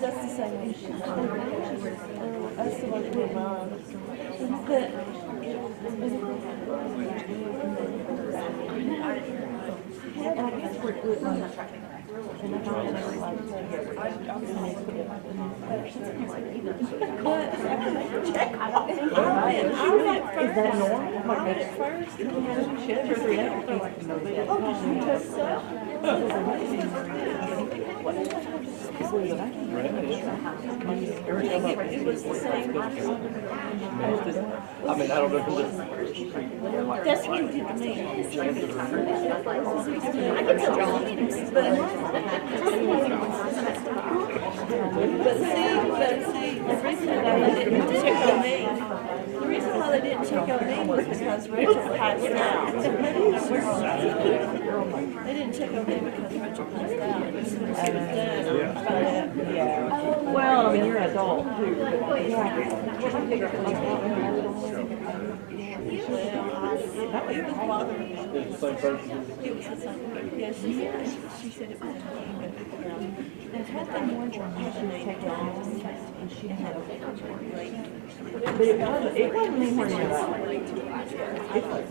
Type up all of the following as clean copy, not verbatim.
That's the same issue. That's the one that went wrong. But and I guess we're good on that. And I don't ever like to is that normal? Like at first, and then she had 2 or 3 days. Oh, did you test that? It was the same. I mean, I don't know if that's what he did to me. I can tell the reason why they didn't check on me was because Rachel passed out. They didn't check on me because Rachel passed out. She was dead. Yeah. Well, I mean, you're an adult too. It was bothering me. it's the same person. It was the same. Yeah, she said it was and had they more and she didn't have a but it wasn't anywhere near that. It's like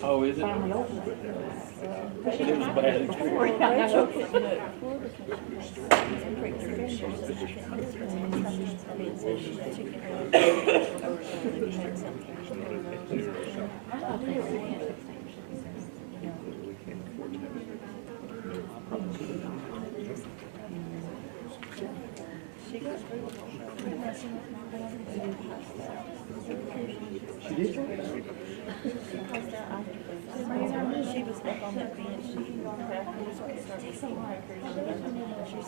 Oh, is it? But it was a bad experience. She was up on that bench. She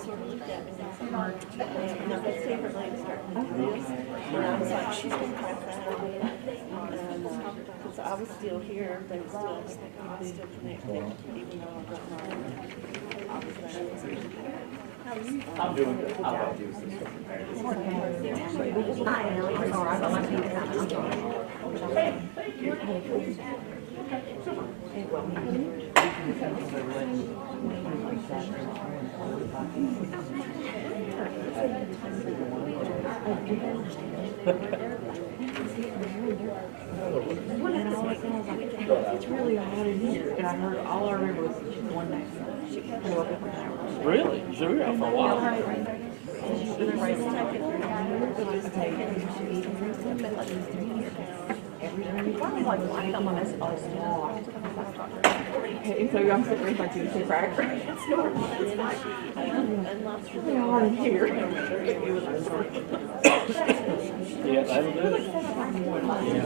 sort of looked at me and I could see her legs starting to move. And I was like, she's going to crack out. Because I was still here, they were still connected, even though I don't know. I'm doing good. How about you? I am. I'm all right. I like it's really hot in here, and I heard all I remember was one night. Really? So we were out for a while. And so I'm sitting there like you say cracker. It's normal. It's hard in here. Yeah, that was it. Yeah,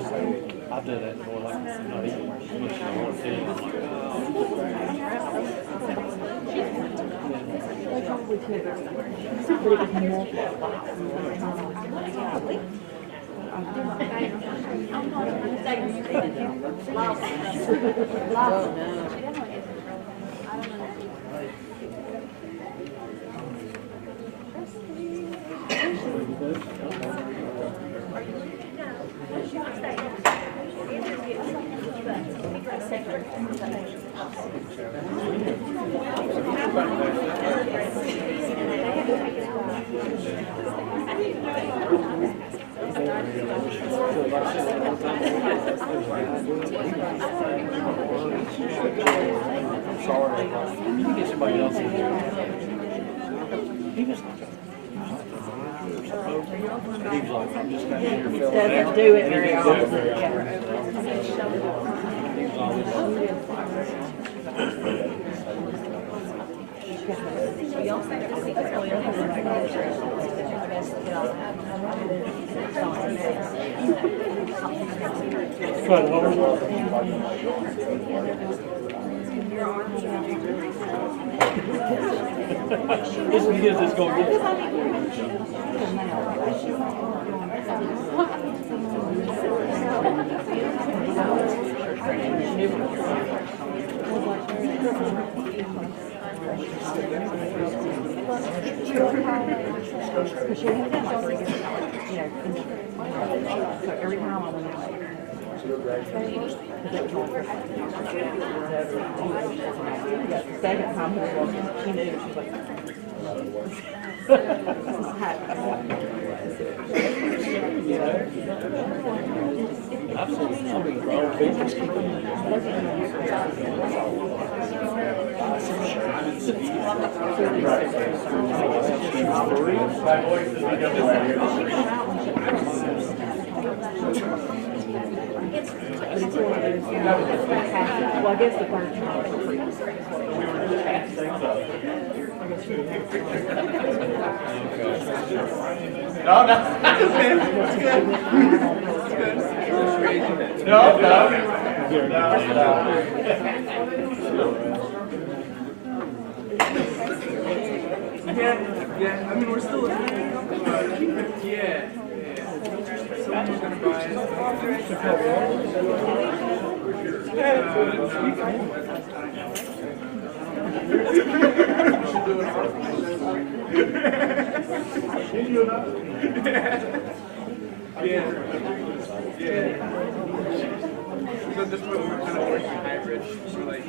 I did that more like not even pushing I want to see. They probably could. But it was multiple. sorry. You can get somebody else in there. He was like, I'm just kind of here filling Doesn't out. do it And he very didn't do it often, very yeah. often. He was always, Fred, what this is just going to get. Because she had that like, so every time I went away. The second time we were walking, she knew, she was like, I've seen some of the grown babies well, I guess the third time was free. No, that's good. That's good. That's good. No, yeah. I mean, we're still. Yeah. Someone's gonna buy Yeah. So at this point we're kind of working hybrid, so like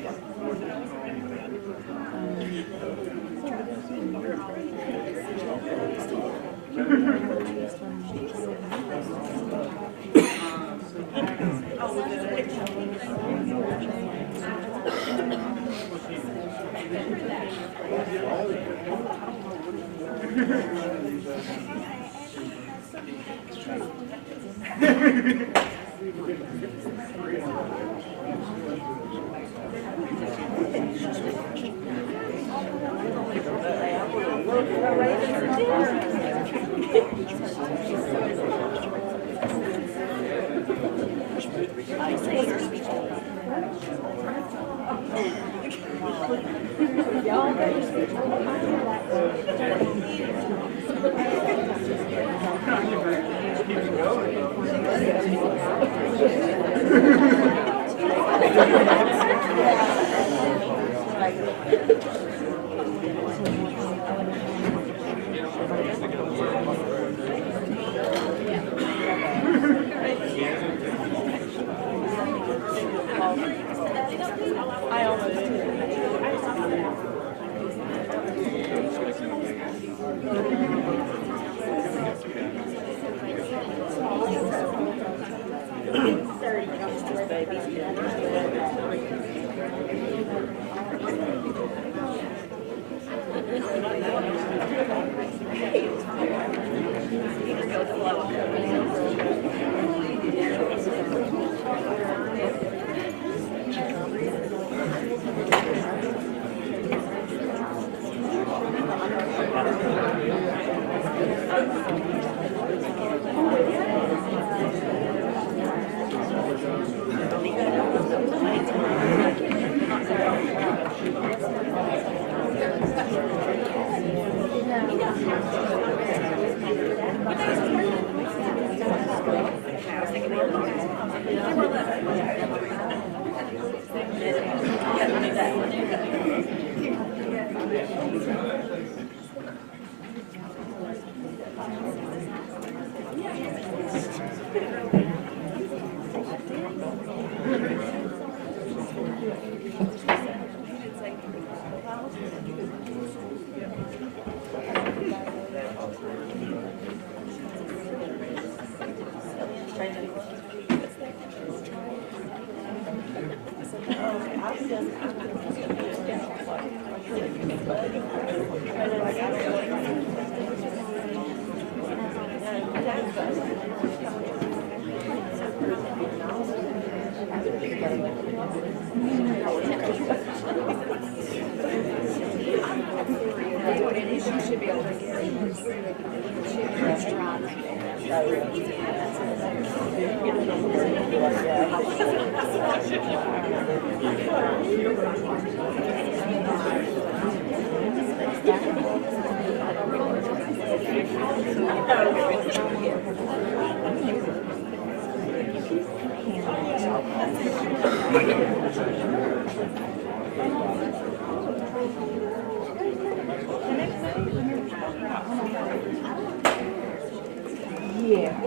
Yeah.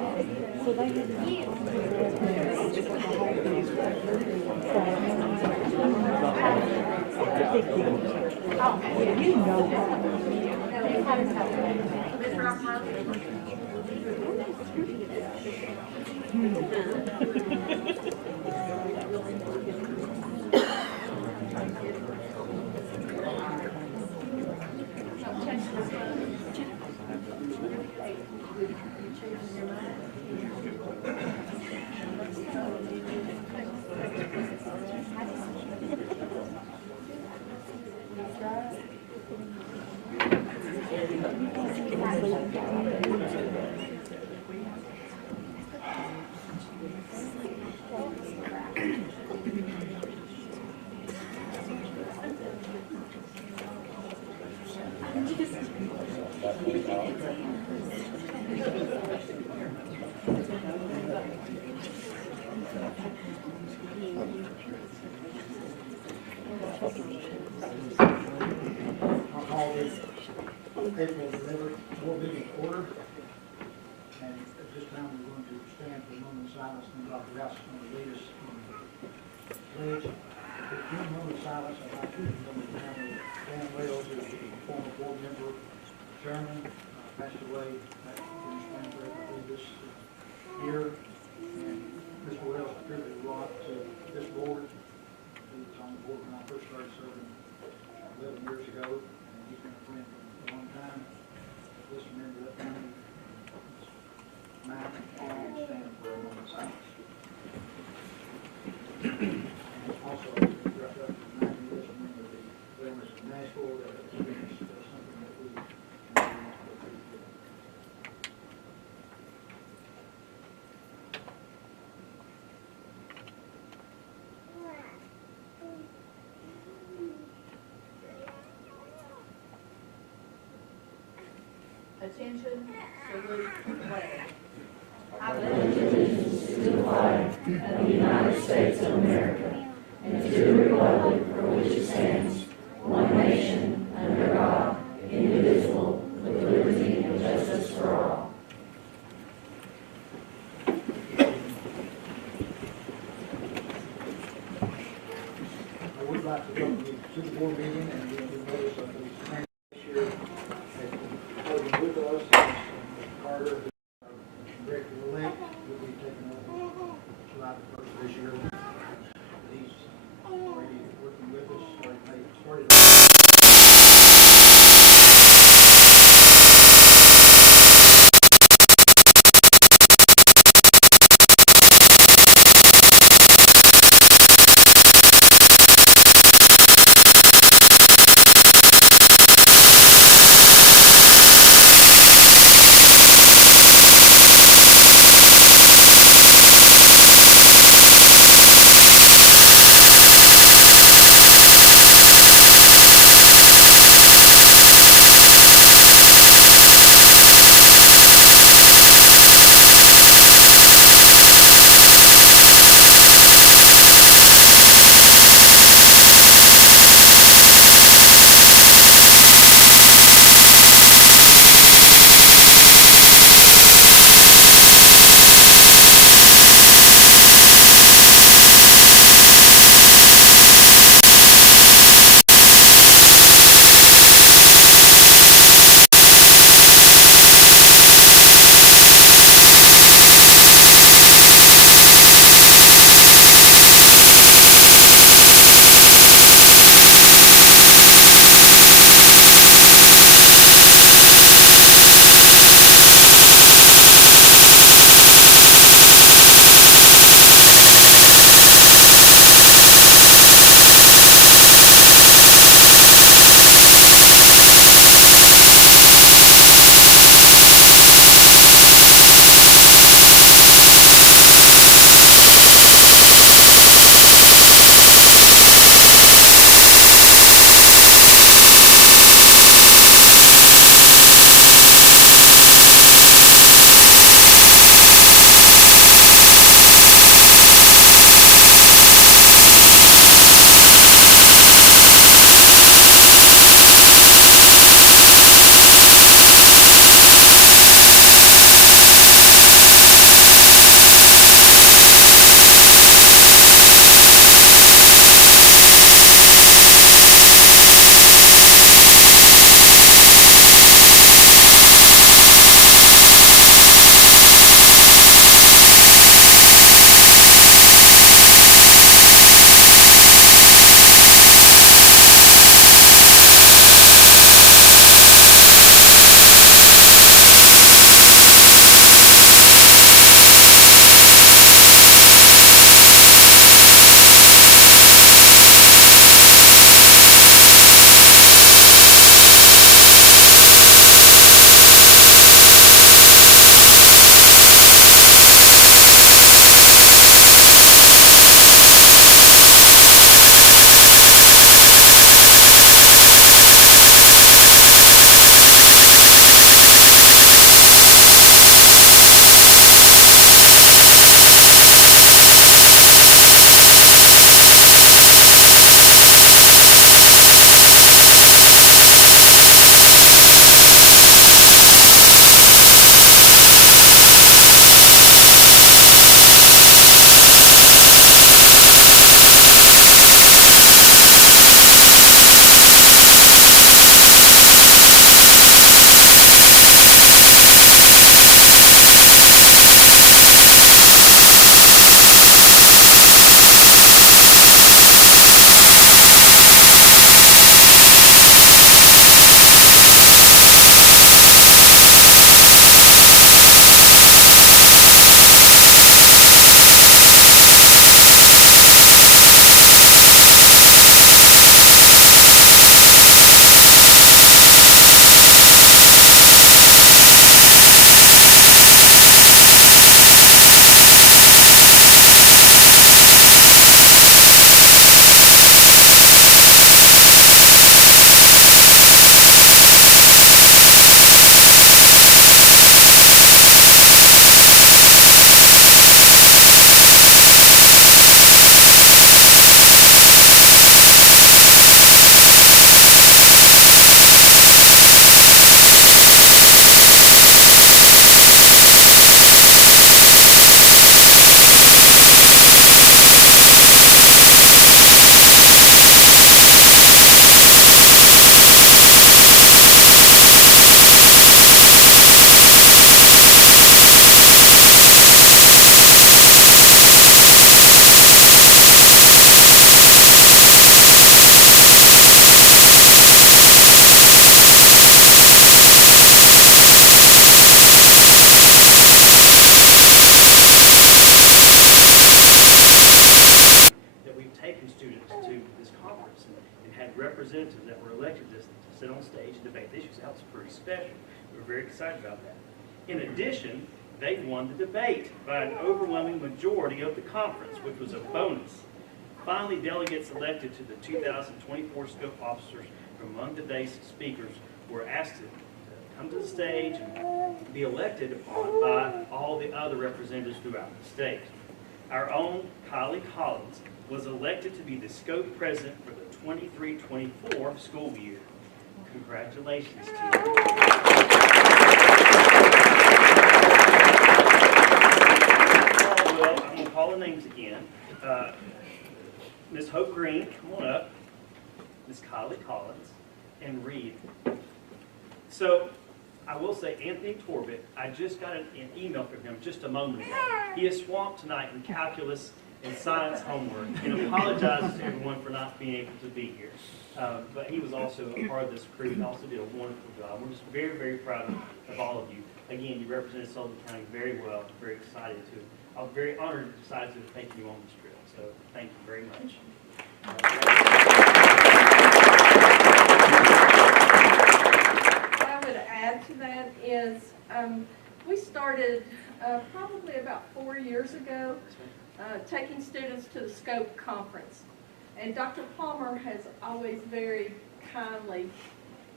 So they had you know I'll call this April 11th board meeting to order. And at this time, we're going to stand for a moment of silence, and Dr. Rouse is going to lead us in pledge. With one moment of silence, I'd like to remember Dan Wales, who is a former board member, chairman, passed away back in Springfield, I believe this year. And Mr. Wales contributed a lot to this board. He was on the board when I first started serving 11 years ago, and he's been a friend for a long time. Let's remember that family. Matt, and stand for a moment of silence. And also, I'd like to remind you, let's remember the veterans of Nashville, that is something that we can do. Attention, salute, flag. I pledge allegiance to the flag of the United States of America and to the republic for which it stands, one nation, under God, indivisible, with liberty and justice for all. I would like to welcome you to the board meeting, and you'll notice that the man this year has been with us, Mr. Carter, director-elect, will be taking over July the 1st of this year. He's already working with us, started. conference and had representatives that were elected to sit on stage and debate the issues. That was pretty special. We were very excited about that. In addition, they won the debate by an overwhelming majority of the conference, which was a bonus. Finally, delegates elected to the 2024 scope officers from among today's speakers were asked to come to the stage and be elected upon by all the other representatives throughout the state. Our own Kylie Collins was elected to be the scope president for the 23-24 school year. Congratulations to you. Well, I'm going to call the names again. Ms. Hope Green, come on up. Ms. Kylie Collins, and Reed. So, I will say, Anthony Torbett, I just got an email from him just a moment ago. He is swamped tonight in calculus and science homework, and apologizes to everyone for not being able to be here. But he was also a part of this crew and also did a wonderful job. We're just very, very proud of all of you. Again, you represented Sullivan County very well, very excited to. I was very honored to decide to take you on this trip, so thank you very much. What I would add to that is we started probably about 4 years ago taking students to the SCOPE conference. And Dr. Palmer has always very kindly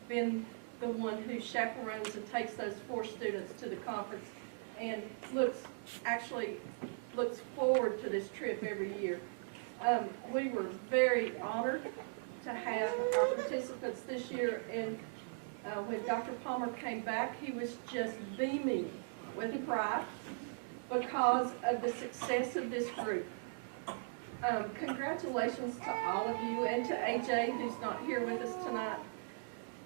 been the one who chaperones and takes those 4 students to the conference and actually looks forward to this trip every year. We were very honored to have our participants this year, and when Dr. Palmer came back, he was just beaming with pride because of the success of this group. Congratulations to all of you, and to AJ, who's not here with us tonight.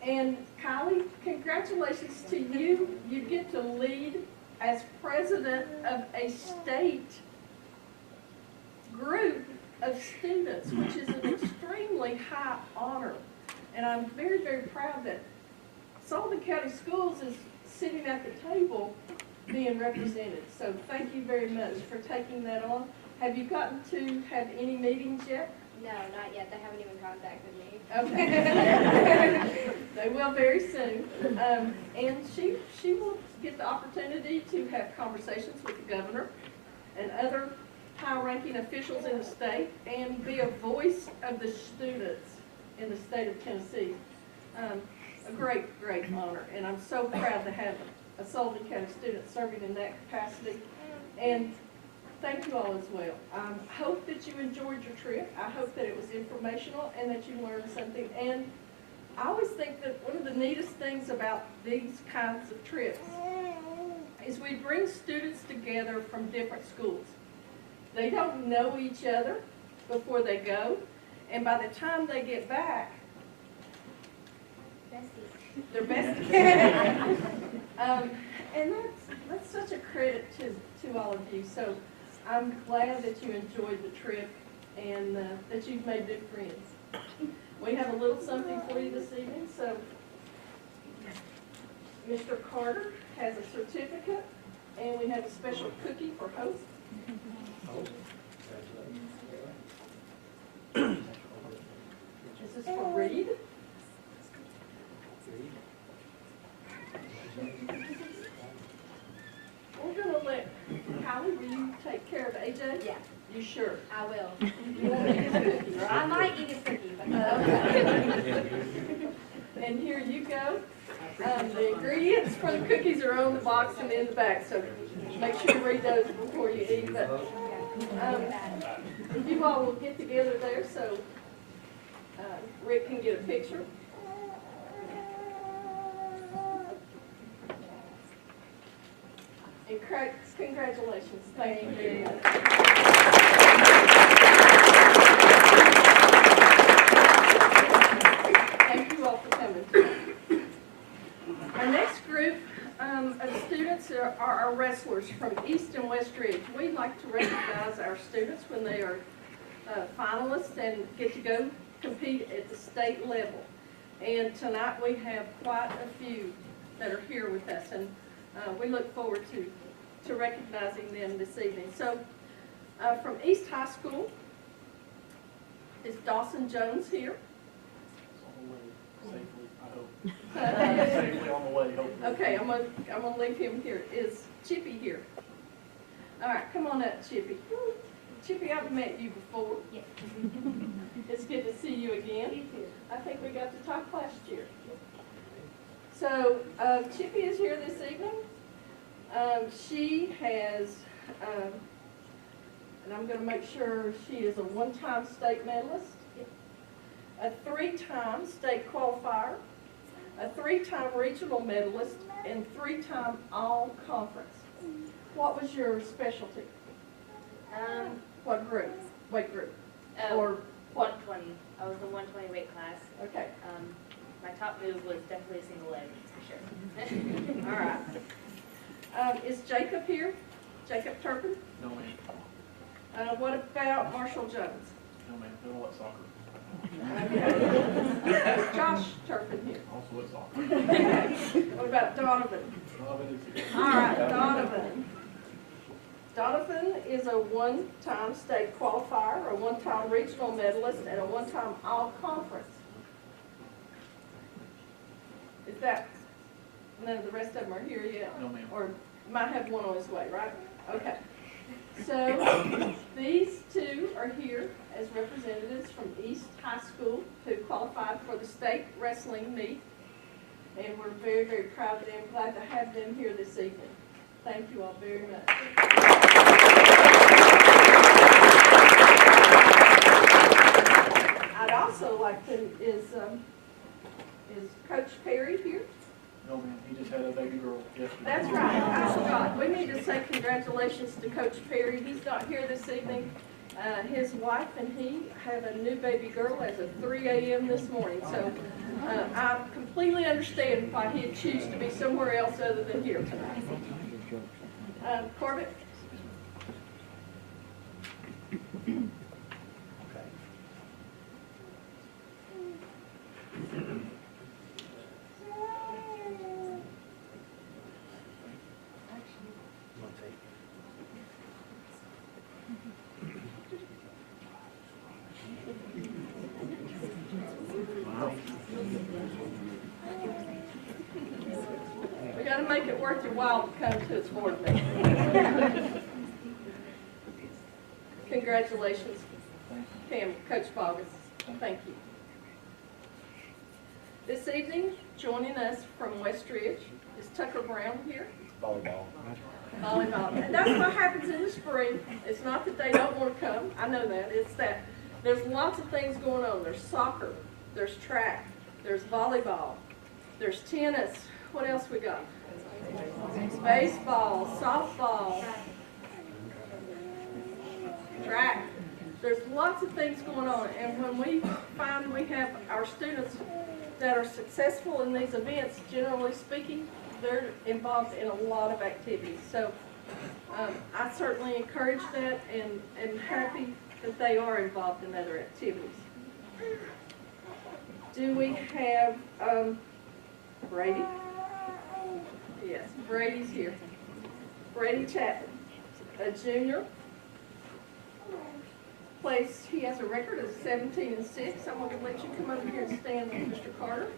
And Kylie, congratulations to you. You get to lead as president of a state group of students, which is an extremely high honor. And I'm very, very proud that Sullivan County Schools is sitting at the table being represented. So thank you very much for taking that on. Have you gotten to have any meetings yet? No, not yet. They haven't even contacted me. Okay. They will very soon. And she will get the opportunity to have conversations with the governor and other high-ranking officials in the state and be a voice of the students in the state of Tennessee. A great, great honor. And I'm so proud to have a Sullivan County student serving in that capacity. And thank you all as well. I hope that you enjoyed your trip. I hope that it was informational and that you learned something. And I always think that one of the neatest things about these kinds of trips is we bring students together from different schools. They don't know each other before they go, and by the time they get back, they're besties. And that's such a credit to all of you. So I'm glad that you enjoyed the trip and that you've made good friends. We have a little something for you this evening. So Mr. Carter has a certificate, and we have a special cookie for Hope. This is for Reed. We're going to let Kylie, will you take care of AJ? Yeah. You sure? I will. You won't eat his cookie, right? I might eat his cookie, but Okay. And here you go. The ingredients for the cookies are on the box and in the back, so make sure you read those before you eat. But you all will get together there so Rick can get a picture. And congratulations. Thank you very much. Thank you all for coming tonight. Our next group of students are our wrestlers from East and West Ridge. We like to recognize our students when they are finalists and get to go compete at the state level. And tonight we have quite a few that are here with us, and we look forward to recognizing them this evening. So from East High School, Is Dawson Jones here? Safely, I hope. Okay, Safely on the way, hopefully. I'm gonna leave him here. Is Chippy here? All right, come on up, Chippy. Chippy, I've met you before. Yes. It's good to see you again. You too. I think we got to talk last year. So, Chippy is here this evening. She has, and I'm gonna make sure she is a one-time state medalist, a three-time state qualifier, a three-time regional medalist, and three-time all-conference. What was your specialty? What group? Weight group? Or what? 120. I was the 120 weight class. Okay. My top move was definitely a single leg, for sure. All right. Is Jacob here? Jacob Turpin? No, ma'am. What about Marshall Jones? No, ma'am. Don't let soccer. Okay. Is Josh Turpin here? Also at soccer. What about Donovan? All right, Donovan. Donovan is a one-time state qualifier, a one-time regional medalist, and a one-time all-conference. Is that, none of the rest of them are here yet? No, ma'am. Or might have one on his way, right? Okay. So these two are here as representatives from East High School who qualified for the state wrestling meet. And we're very, very proud of them. Glad to have them here this evening. Thank you all very much. I'd also like to, is Coach Perry here? No, ma'am. He just had a baby girl yesterday. That's right, I forgot. We need to say congratulations to Coach Perry. He's not here this evening. His wife and he have a new baby girl as of 3 a.m. this morning. So I completely understand why he'd choose to be somewhere else other than here tonight. Corbett? We got to make it worth your while to come to its board meeting. Congratulations, Coach Bogus. Thank you. This evening, joining us from West Ridge is Tucker Brown here. Volleyball. Volleyball. And that's what happens in the spring. It's not that they don't want to come. I know that. It's that there's lots of things going on. There's soccer. There's track. There's volleyball. There's tennis. What else we got? Baseball, softball, track. There's lots of things going on. And when we find we have our students that are successful in these events, generally speaking, they're involved in a lot of activities. So I certainly encourage that and am happy that they are involved in other activities. Do we have Brady? Yes, Brady's here. Brady Chapman, a junior. He has a record of 17-6. I'm going to let you come over here and stand with Mr. Carter.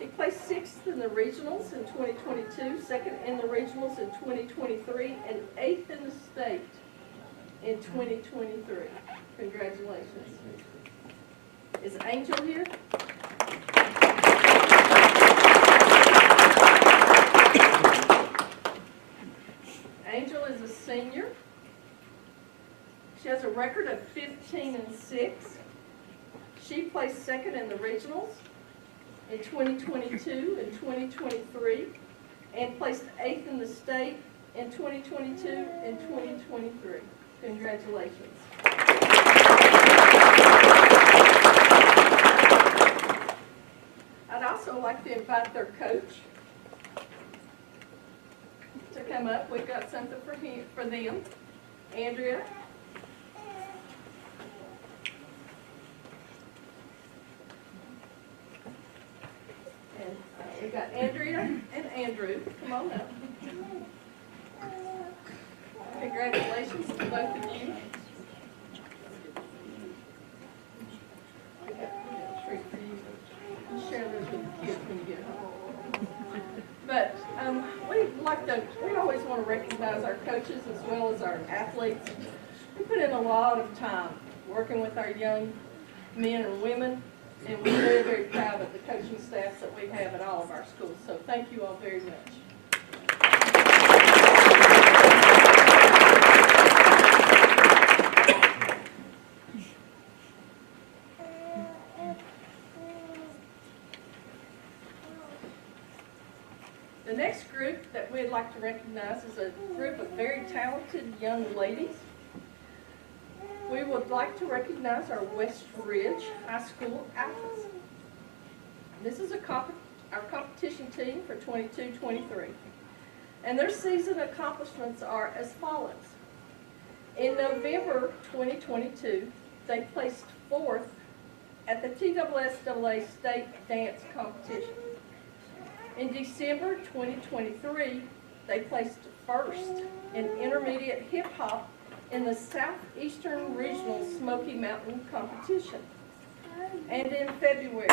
He placed 6th in the regionals in 2022, 2nd in the regionals in 2023, and 8th in the state in 2023. Congratulations. Is Angel here? Angel is a senior. She has a record of 15-6. She placed 2nd in the regionals in 2022 and 2023, and placed 8th in the state in 2022 and 2023. Congratulations. I'd also like to invite their coach to come up. We've got something for them. Andrea. And we've got Andrea and Andrew. Come on up. Congratulations to both of you. coaches as well as our athletes. We put in a lot of time working with our young men and women, and we're very, very proud of the coaching staffs that we have at all of our schools. So thank you all very much. The next group that we'd like to recognize is a group of very talented young ladies. We would like to recognize our West Ridge High School Alphas. This is our competition team for 22-23. And their season accomplishments are as follows. In November 2022, they placed 4th at the TSSAA State Dance Competition. In December 2023, they placed 1st in intermediate hip hop in the Southeastern Regional Smoky Mountain Competition. And in February,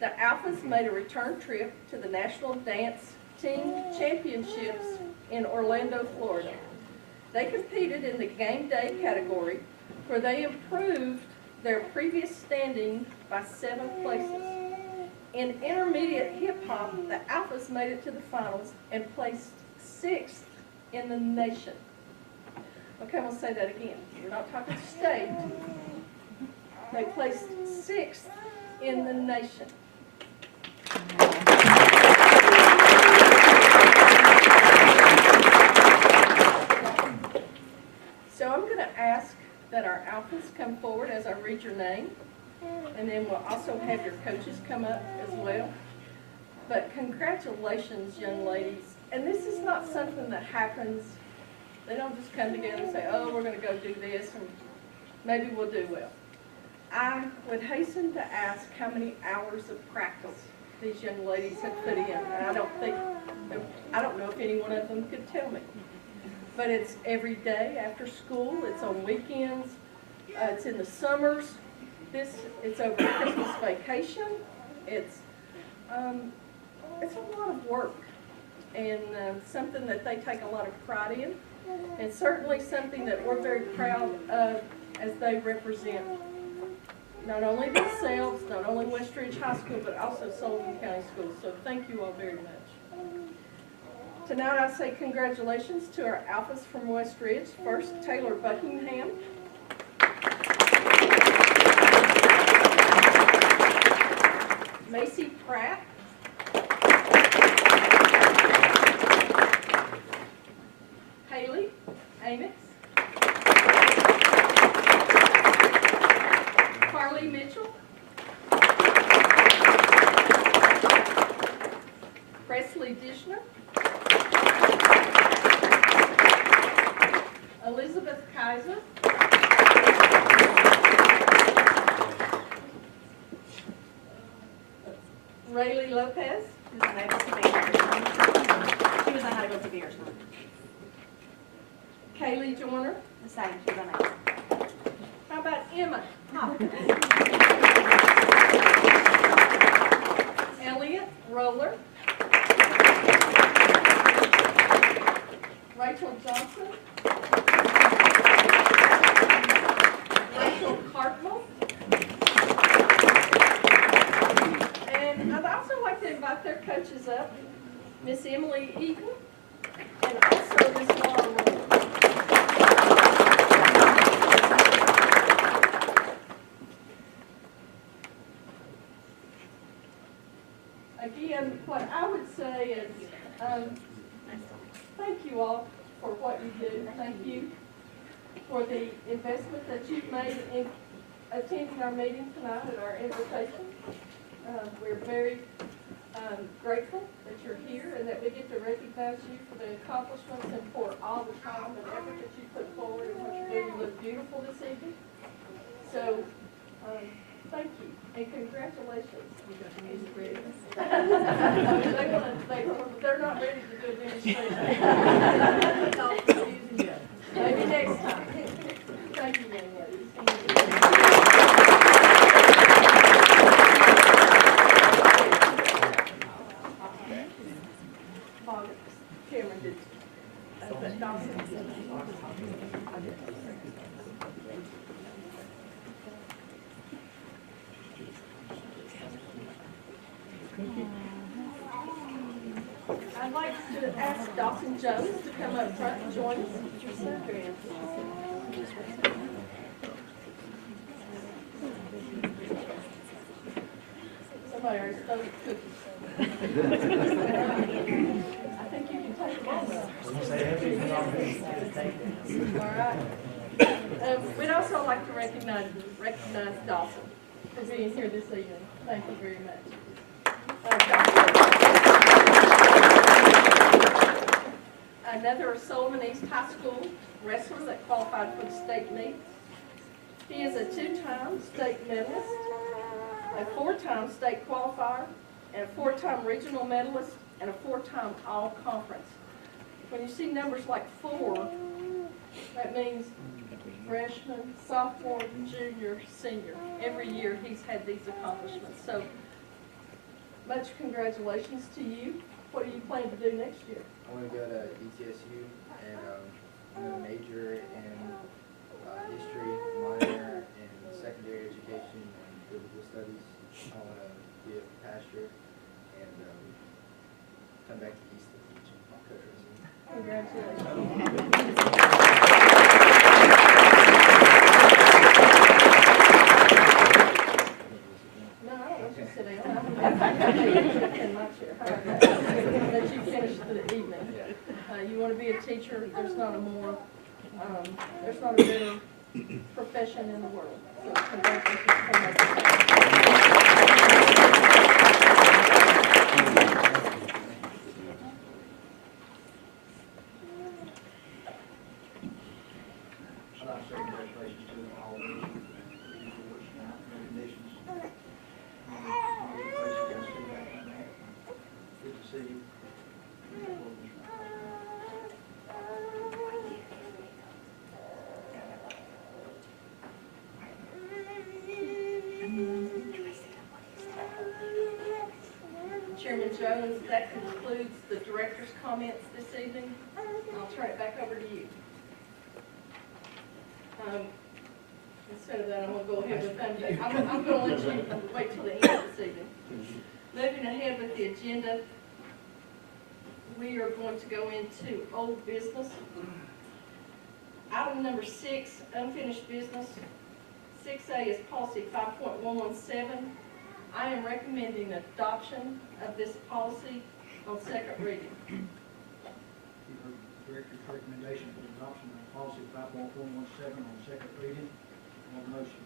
the Alphas made a return trip to the National Dance Team Championships in Orlando, Florida. They competed in the game day category where they improved their previous standing by 7 places. In intermediate hip hop, the Alphas made it to the finals and placed 6th in the nation. Okay, I'm going to say that again. We're not talking state. They placed 6th in the nation. So I'm going to ask that our Alphas come forward as I read your name. And then we'll also have your coaches come up as well. But congratulations, young ladies. And this is not something that happens. They don't just come together and say, oh, we're going to go do this and maybe we'll do well. I would hasten to ask how many hours of practice these young ladies have put in. And I don't know if any one of them could tell me. But it's every day after school. It's on weekends. It's in the summers. It's over Christmas vacation. It's a lot of work and something that they take a lot of pride in, and certainly something that we're very proud of as they represent not only themselves, not only West Ridge High School, but also Sullivan County Schools. So thank you all very much. Tonight I say congratulations to our Alphas from West Ridge. First, Taylor Buckingham. Macy Pratt. Haley Amos. Carly Mitchell. Presley Dishner. Elizabeth Kaiser. Rayleigh Lopez. She was unable to be here. She was unable to be here tonight. Kaylee Joyner. The same, she was unable. How about Emma? Elliot Roller. Rachel Johnson. Rachel Cartwell. And I'd also like to invite their coaches up, Miss Emily Eaton, and also Miss Laura Roller. Again, what I would say is, thank you all for what you do. Thank you for the investment that you've made in attending our meeting tonight at our invitation. We're very grateful that you're here and that we get to recognize you for the accomplishments and for all the time and effort that you put forward and what you're doing. You look beautiful this evening. So, thank you and congratulations. They're not ready to do a demonstration. Maybe next time. Thank you, young ladies. Cameron did. like to ask Dawson Jones to come up front and join us. Somebody already stole the cookies. I think you can take them all now. All right. We'd also like to recognize Dawson for being here this evening. Thank you very much. Another Sullivan East High School wrestler that qualified for the state meet. He is a 2-time state medalist, a 4-time state qualifier, and a 4-time regional medalist, and a 4-time all-conference. When you see numbers like 4, that means freshman, sophomore, junior, senior. Every year he's had these accomplishments. So much congratulations to you. What do you plan to do next year? I want to go to ETSU and I'm going to major in history, minor in secondary education and biblical studies. I want to be a pastor and come back to East to teach coach wrestling. Congratulations. No, I don't want you to sit down. In my chair. Let you finish the evening. You want to be a teacher, there's not a better profession in the world. So congratulations. I'd like to say congratulations to all of those awards and recognitions. Good to see you. Chairman Jones, that concludes the director's comments this evening. I'll turn it back over to you. Instead of that, I'm going to go ahead with them. I'm going to let you wait till the end of this evening. Moving ahead with the agenda, we are going to go into old business. Item number 6, unfinished business. 6A is policy 5.117. I am recommending adoption of this policy on second reading. You've heard the director's recommendation for the adoption of policy 5.117 on second reading. On motion.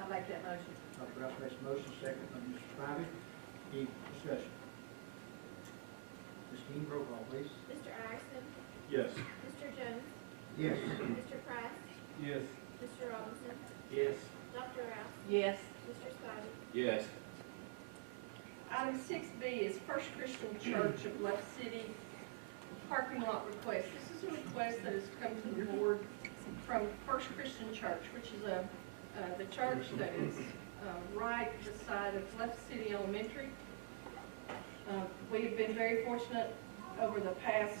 I'll make that motion. Dr. Rouse makes a motion, second by Mr. Spivey. Any discussion? Ms. King, roll call, please. Mr. Iverson? Yes. Mr. Jones? Yes. Mr. Price? Yes. Mr. Robinson? Yes. Dr. Rouse? Yes. Mr. Spivey? Yes. Item 6B is First Christian Church of Bluff City parking lot request. This is a request that has come to the board from First Christian Church, which is the church that is right beside of Bluff City Elementary. We have been very fortunate over the past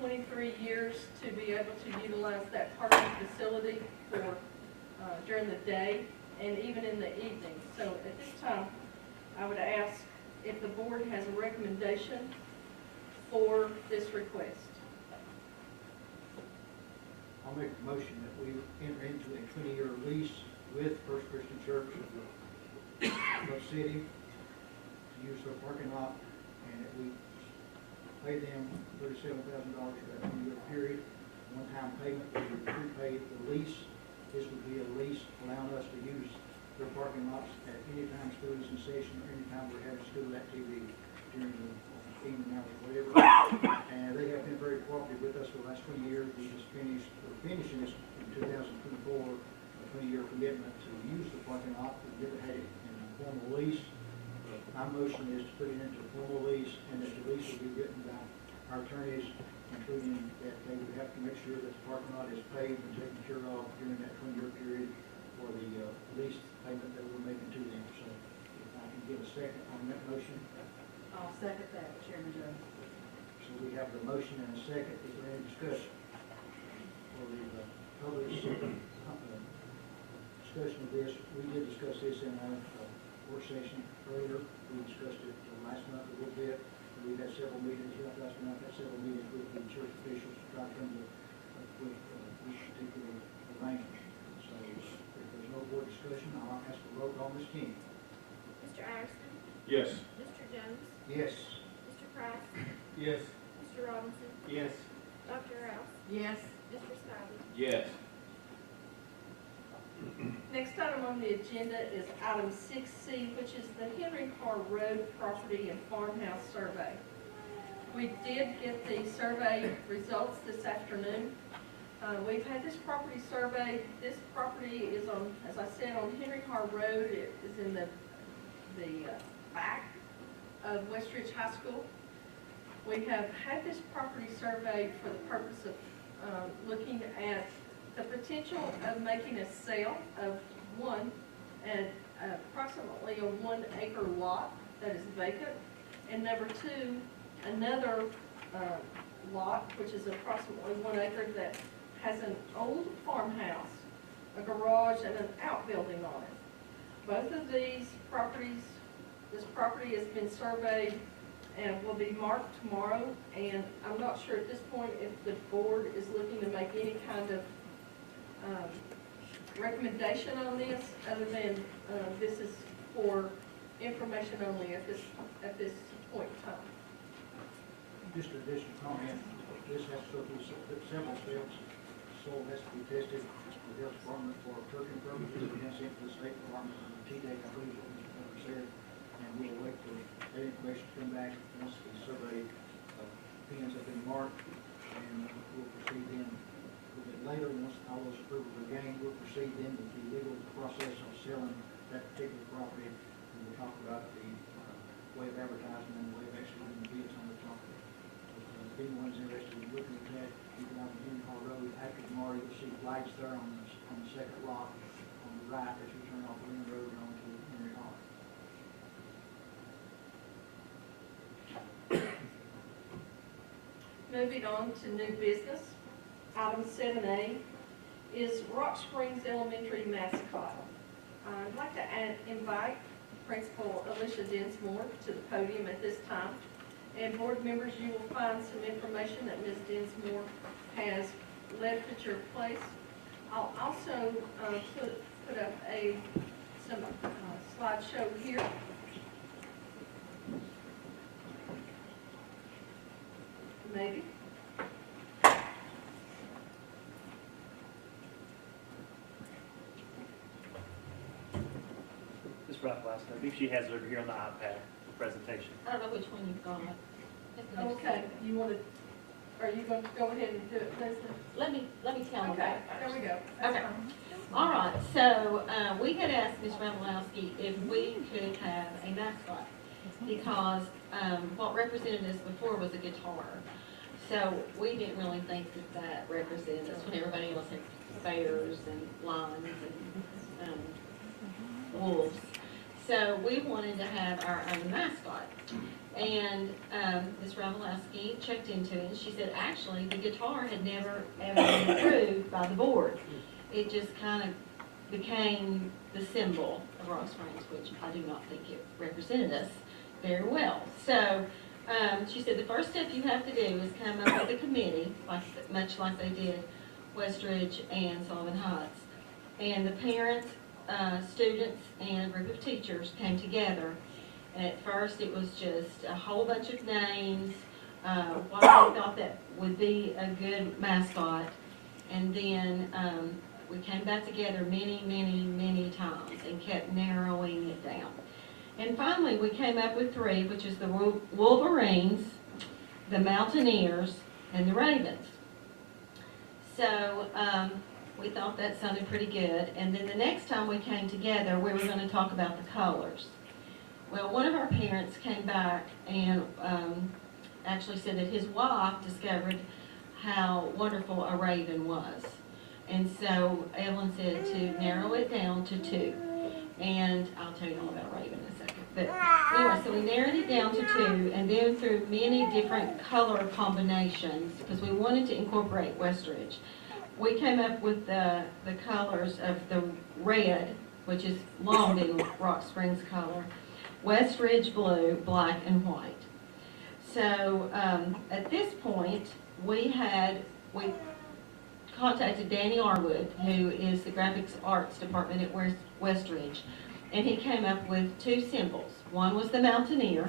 23 years to be able to utilize that parking facility for during the day and even in the evening. So at this time, I would ask if the board has a recommendation for this request. I'll make a motion that we enter into a 20-year lease with First Christian Church of Bluff City to use their parking lot, and that we pay them $37,000 for that 20-year period. One-time payment, we would prepay the lease. This would be a lease allowing us to use their parking lots at any time school is in session or any time we're having school activity during the evening hours, whatever. And they have been very cooperative with us for the last 20 years. We just finishing this in 2024, a 20-year commitment to use the parking lot. We've never had it in a formal lease. My motion is to put it into a formal lease, and that the lease will be written by our attorneys, including that they would have to make sure that the parking lot is paved and taken care of during that 20-year period for the lease payment that we're making to them. So if I can get a second on that motion. I'll second that, Chairman Jones. So we have the motion and a second. Is there any discussion? For the public discussion of this, we did discuss this in our work session earlier. We discussed it last month a little bit. we've had several meetings, I've had several meetings with the church officials to try to come to, with this particular arrangement. So if there's no more discussion, I'll ask for roll call, Ms. King. Mr. Iverson? Yes. Mr. Jones? Yes. Mr. Price? Yes. Mr. Robinson? Yes. Dr. Rouse? Yes. Mr. Spivey? Yes. Next item on the agenda is item 6C, which is the Henry Carr Road Property and Farmhouse Survey. We did get the survey results this afternoon. We've had this property surveyed. This property is on, as I said, on Henry Carr Road. It is in the back of Westridge High School. We have had this property surveyed for the purpose of looking at the potential of making a sale of one and approximately a 1 acre lot that is vacant, and number two, another lot which is approximately 1 acre that has an old farmhouse, a garage, and an outbuilding on it. Both of these properties, this property has been surveyed and will be marked tomorrow, and I'm not sure at this point if the board is looking to make any kind of recommendation on this, other than this is for information only at this point in time. Just an additional comment, this has to go through several steps. Soil has to be tested with the health department for turkey purposes, and then sent to the state department for TDEC, I believe what Mr. said. And we'll wait for that information to come back once the survey pins have been marked, and we'll proceed then. A little bit later, once all those approvals are gained, we'll proceed then with the legal process of selling that particular property. And we'll talk about the way of advertising and the way of executing the bids on the property. If anyone's interested in looking at that, you can on Henry Hall Road, after tomorrow, you'll see lights there on the second lot on the right as you turn off Lynn Road and onto Henry Hall. Moving on to new business, item 7A is Rock Springs Elementary mascot. I'd like to invite Principal Alicia Dinsmore to the podium at this time. And board members, you will find some information that Ms. Dinsmore has left at your place. I'll also put up some slideshow here. Maybe. Ms. Rothweiss, I believe she has it over here on the iPad presentation. I don't know which one you've got. Okay, you want to, are you going to go ahead and do it, Leslie? Let me tell them Okay, that there first. we go. Okay. All right, so we had asked Ms. Ramalowski if we could have a mascot, because what represented us before was a guitar. So we didn't really think that represented us when everybody else had bears and lions and wolves. So we wanted to have our own mascot. And Ms. Ramalowski checked into it, and she said, actually, the guitar had never, ever been approved by the board. It just kind of became the symbol of Rock Springs, which I do not think it represented us very well. So she said, the first step you have to do is come up with a committee, much like they did Westridge and Sullivan Heights. And the parents, students, and a group of teachers came together. And at first, it was just a whole bunch of names, what they thought that would be a good mascot. And then we came back together many, many, many times and kept narrowing it down. And finally, we came up with three, which is the Wolverines, the Mountaineers, and the Ravens. So we thought that sounded pretty good. And then the next time we came together, we were going to talk about the colors. Well, one of our parents came back and actually said that his wife discovered how wonderful a raven was. And so Evelyn said to narrow it down to two. And I'll tell you all about raven in a second. But anyway, so we narrowed it down to two, and then through many different color combinations, because we wanted to incorporate Westridge, we came up with the colors of the red, which is long been Rock Springs color, Westridge blue, black, and white. So, at this point, we contacted Danny Arwood, who is the graphics arts department at Westridge, and he came up with two symbols. One was the Mountaineer,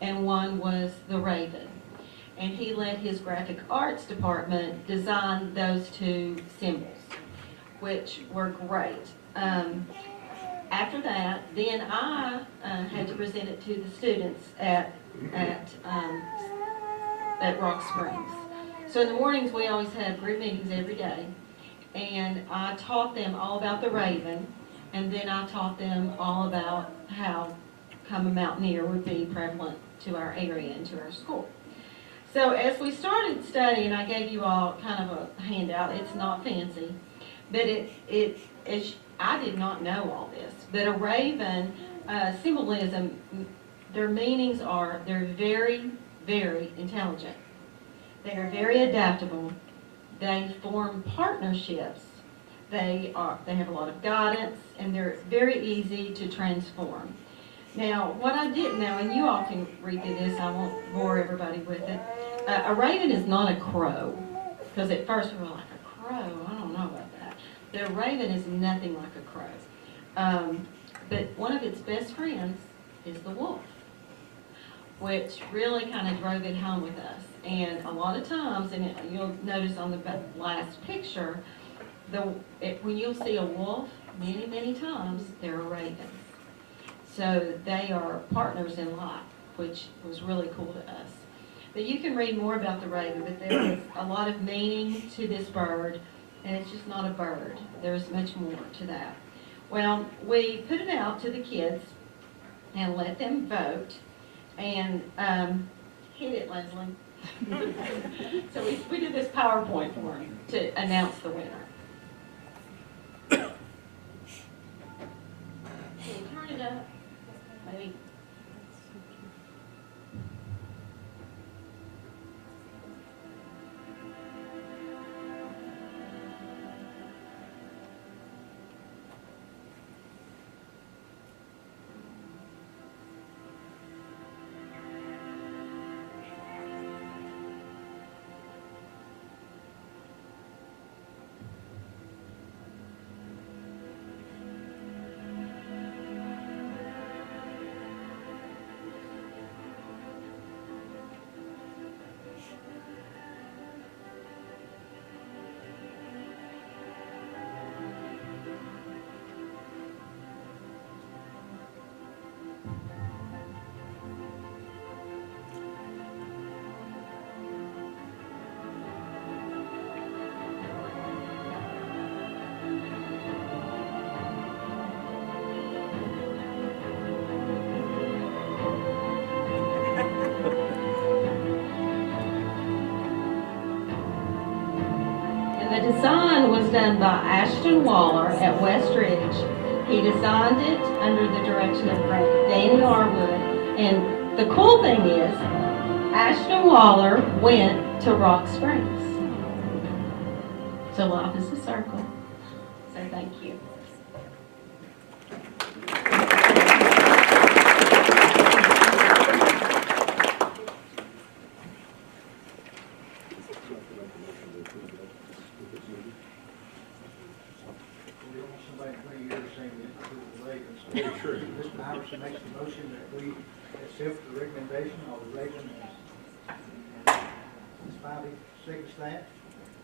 and one was the Raven. And he let his graphic arts department design those two symbols, which were great. After that, then I had to present it to the students at Rock Springs. So in the mornings, we always had group meetings every day, and I taught them all about the Raven, and then I taught them all about how come a Mountaineer would be prevalent to our area and to our school. So as we started studying, I gave you all kind of a handout. It's not fancy, but I did not know all this. But a raven symbolism, their meanings are they're very, very intelligent. They are very adaptable. They form partnerships. They have a lot of guidance, and they're very easy to transform. Now, what I didn't know, and you all can read through this, I won't bore everybody with it. A raven is not a crow, because at first we were like, a crow? I don't know about that. The raven is nothing like a crow. But one of its best friends is the wolf, which really kind of drove it home with us. And a lot of times, and you'll notice on the last picture, when you'll see a wolf, many, many times, they're a raven. So they are partners in life, which was really cool to us. But you can read more about the raven, but there is a lot of meaning to this bird, and it's just not a bird. There's much more to that. Well, we put it out to the kids and let them vote, and hit it, Leslie. So we did this PowerPoint for them to announce the winner. Can you turn it up? Maybe. The design was done by Ashton Waller at Westridge. He designed it under the direction of Danny Arwood. And the cool thing is, Ashton Waller went to Rock Springs. So life is a circle. So thank you. Mr. Iverson makes the motion that we accept the recommendation of the Raven and Ms. Spivey seconds that.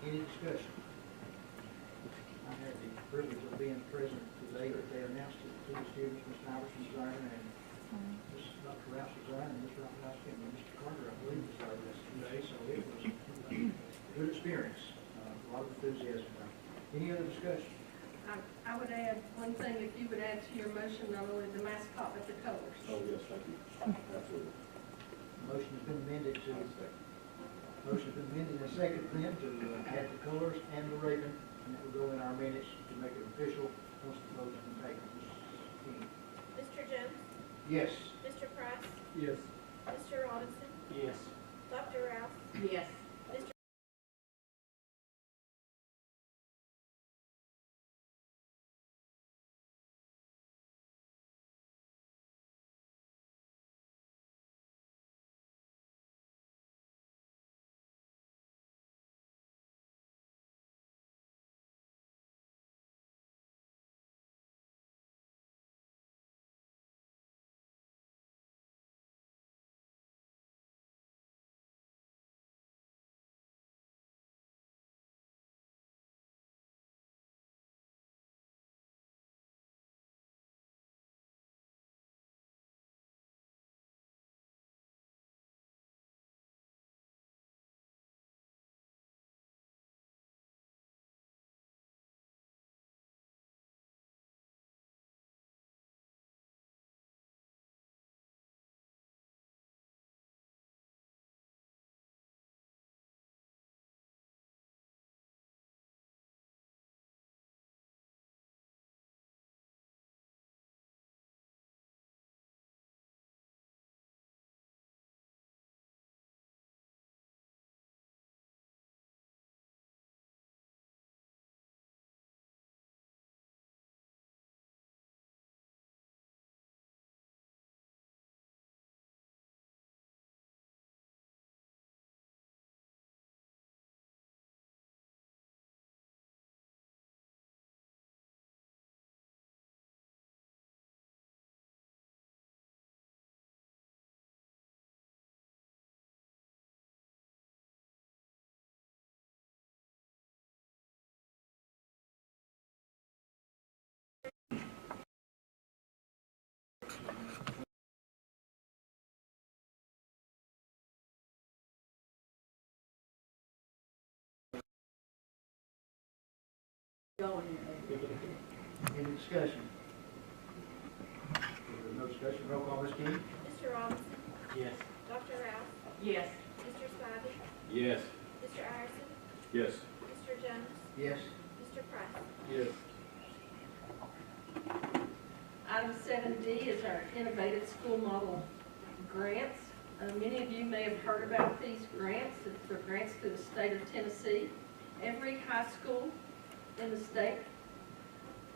Any discussion? I had the privilege of being present today that they announced it to the students, Mr. Iverson's there, and Dr. Rouse was there, and Mr. Rouse and Mr. Carter, I believe, was there today, so it was a good experience. A lot of enthusiasm. Any other discussion? I would add one thing, if you would add to your motion, not only the mascot, but the colors. Oh, yes, thank you. Absolutely. Motion's been amended and seconded then to add the colors and the raven, and it will go in our minutes to make it official once the vote's been taken. Mr. Jones? Yes. Mr. Price? Yes. Mr. Robinson? Yes. Dr. Rouse? Yes. going here. Any discussion? If there's no discussion, roll call, Ms. King. Mr. Robinson? Yes. Dr. Rouse? Yes. Mr. Spivey? Yes. Mr. Iverson? Yes. Mr. Jones? Yes. Mr. Price? Yes. Item 7D is our innovative school model grants. Many of you may have heard about these grants. They're grants through the state of Tennessee. Every high school in the state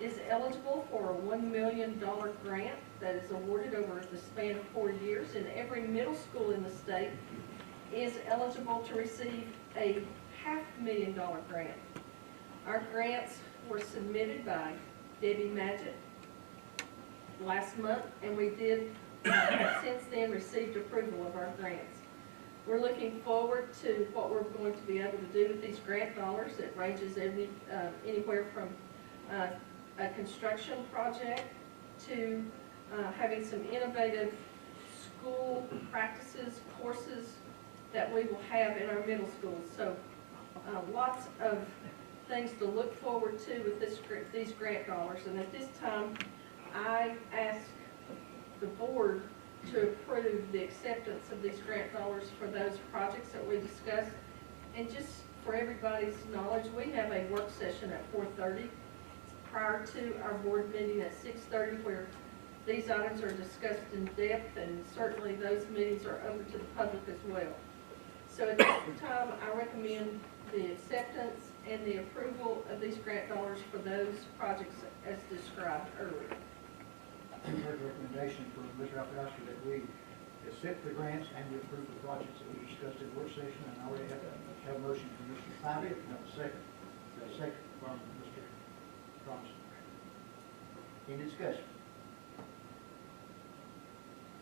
is eligible for a $1 million grant that is awarded over the span of 4 years, and every middle school in the state is eligible to receive a $500,000 grant. Our grants were submitted by Debbie Madgett last month, and we did since then received approval of our grants. We're looking forward to what we're going to be able to do with these grant dollars. It ranges anywhere from a construction project to having some innovative school practices, courses that we will have in our middle schools. So lots of things to look forward to with these grant dollars. And at this time, I ask the board to approve the acceptance of these grant dollars for those projects that we discussed. And just for everybody's knowledge, we have a work session at 4:30 prior to our board meeting at 6:30 where these items are discussed in depth, and certainly those meetings are open to the public as well. So at this time, I recommend the acceptance and the approval of these grant dollars for those projects as described earlier. You've heard the recommendation from Mr. Alfrowski that we accept the grants and we approve the projects that we discussed in work session, and I already have a motion from Mr. Spivey, and a second. A second from Mr. Thompson. Any discussion?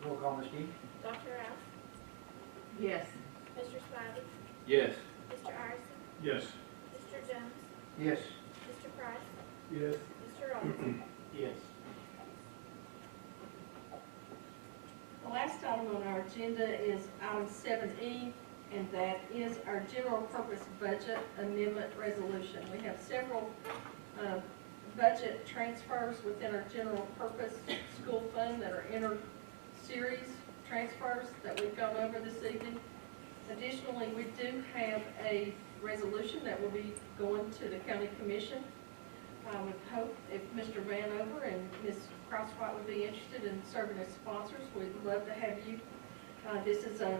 Roll call, Ms. King. Dr. Rouse? Yes. Mr. Spivey? Yes. Mr. Iverson? Yes. Mr. Jones? Yes. Mr. Price? Yes. Mr. Robinson? Yes. The last item on our agenda is item 7E, and that is our general purpose budget amendment resolution. We have several budget transfers within our general purpose school fund that are inter-series transfers that we've gone over this evening. Additionally, we do have a resolution that will be going to the county commission. I would hope if Mr. Vanover and Ms. Crosswhite would be interested in serving as sponsors, we'd love to have you. This is a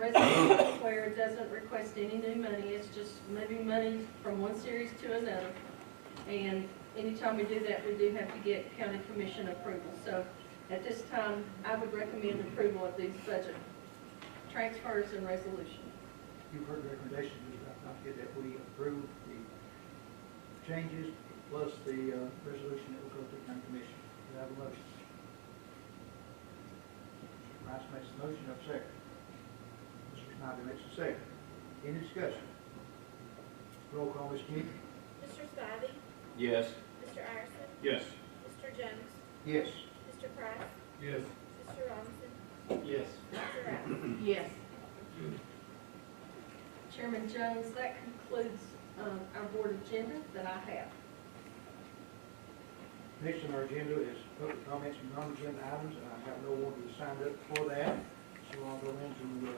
resolution where it doesn't request any new money. It's just moving money from one series to another. And anytime we do that, we do have to get county commission approval. So at this time, I would recommend approval of these budget transfers and resolution. You've heard the recommendation, Mr. Alfrowski, that we approve the changes plus the resolution that will go to the county commission. Do I have a motion? Mr. Price makes the motion, have a second. Mr. Snyder makes the second. Any discussion? Roll call, Ms. King. Mr. Spivey? Yes. Mr. Iverson? Yes. Mr. Jones? Yes. Mr. Price? Yes. Mr. Robinson? Yes. Dr. Rouse? Yes. Chairman Jones, that concludes our board agenda that I have. Next on our agenda is public comments from non-agenda items, and I have no one who signed up for that. So I'll go into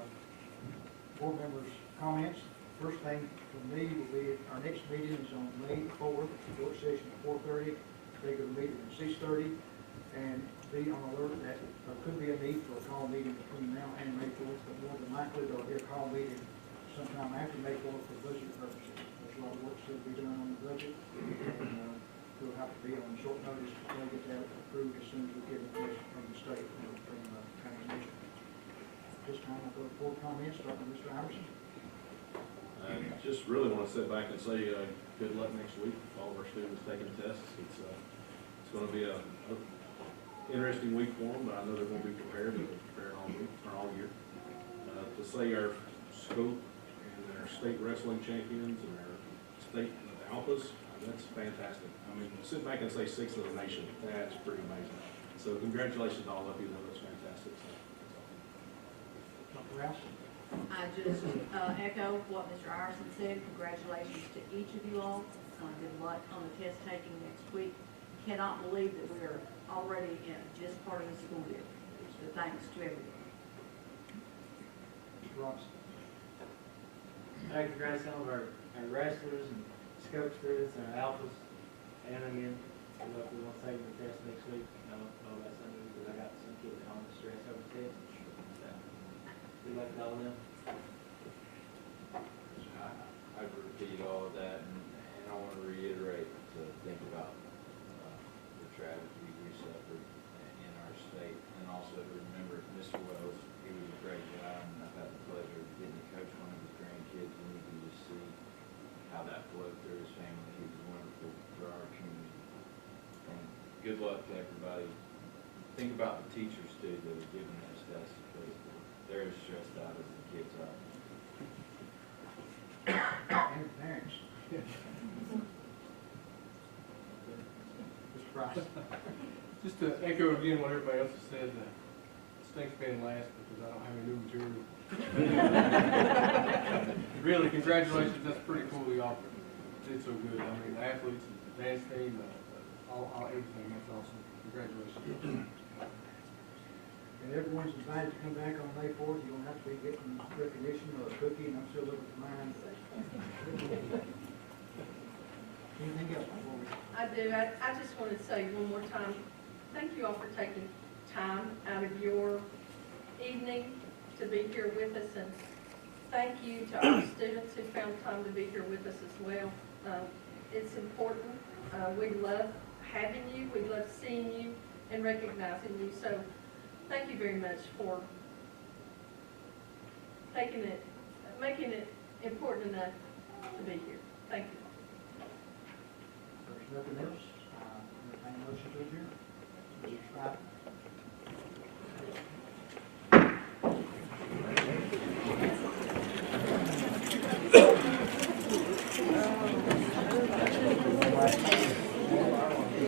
board members' comments. First thing from me will be, our next meeting is on May 4th, work session at 4:30, regular meeting at 6:30, and be on alert that there could be a need for a call meeting between now and May 4th, but more than likely there'll be a call meeting sometime after May 4th for budget purposes. There's a lot of work still to be done on the budget, and we'll have to be on short notice to get that approved as soon as we get information from the state, from county commission. This time I'll go to board comments, starting with Mr. Iverson. Just really want to sit back and say good luck next week. All of our students taking tests. It's going to be a interesting week for them, but I know they're going to be prepared. They've been prepared all week or all year. To say our scope and our state wrestling champions and our state alphas, that's fantastic. I mean, sit back and say 6th of the nation. That's pretty amazing. So congratulations to all of you. That's fantastic. Dr. Rouse? I just echo what Mr. Iverson said. Congratulations to each of you all. son good luck on the test taking next week. Cannot believe that we are already in this part of the school year. So thanks to everyone. Mr. Robinson. I'd like to congratulate some of our wrestlers and scope students and our alphas. And again, good luck with one saving the test next week. I don't know about Sunday, but I got some kids at home stressed over the test. So, good luck to all of them. I've repeated all of that, and I want to reiterate to think about the tragedy we suffered in our state, and also to remember Mr. Wells. He was a great guy, and I've had the pleasure of getting to coach one of his grandkids, and you can just see how that flowed through his family. He was wonderful for our community. And good luck to everybody. Think about the teachers too that are giving those tests, because they're as stressed out as the kids are. And parents. Mr. Price. Just to echo again what everybody else has said, it stinks being last because I don't have any new material. Really, congratulations, that's pretty cool y'all did so good. I mean, the athletes, the dance team, all everything, that's awesome. Congratulations. And everyone's invited to come back on May 4th. You don't have to be getting recognition or a cookie, and I'm still looking for mine. Anything else before we? I do. I just want to say one more time, thank you all for taking time out of your evening to be here with us, and thank you to our students who found time to be here with us as well. It's important. We love having you. We love seeing you and recognizing you. So thank you very much for making it important enough to be here.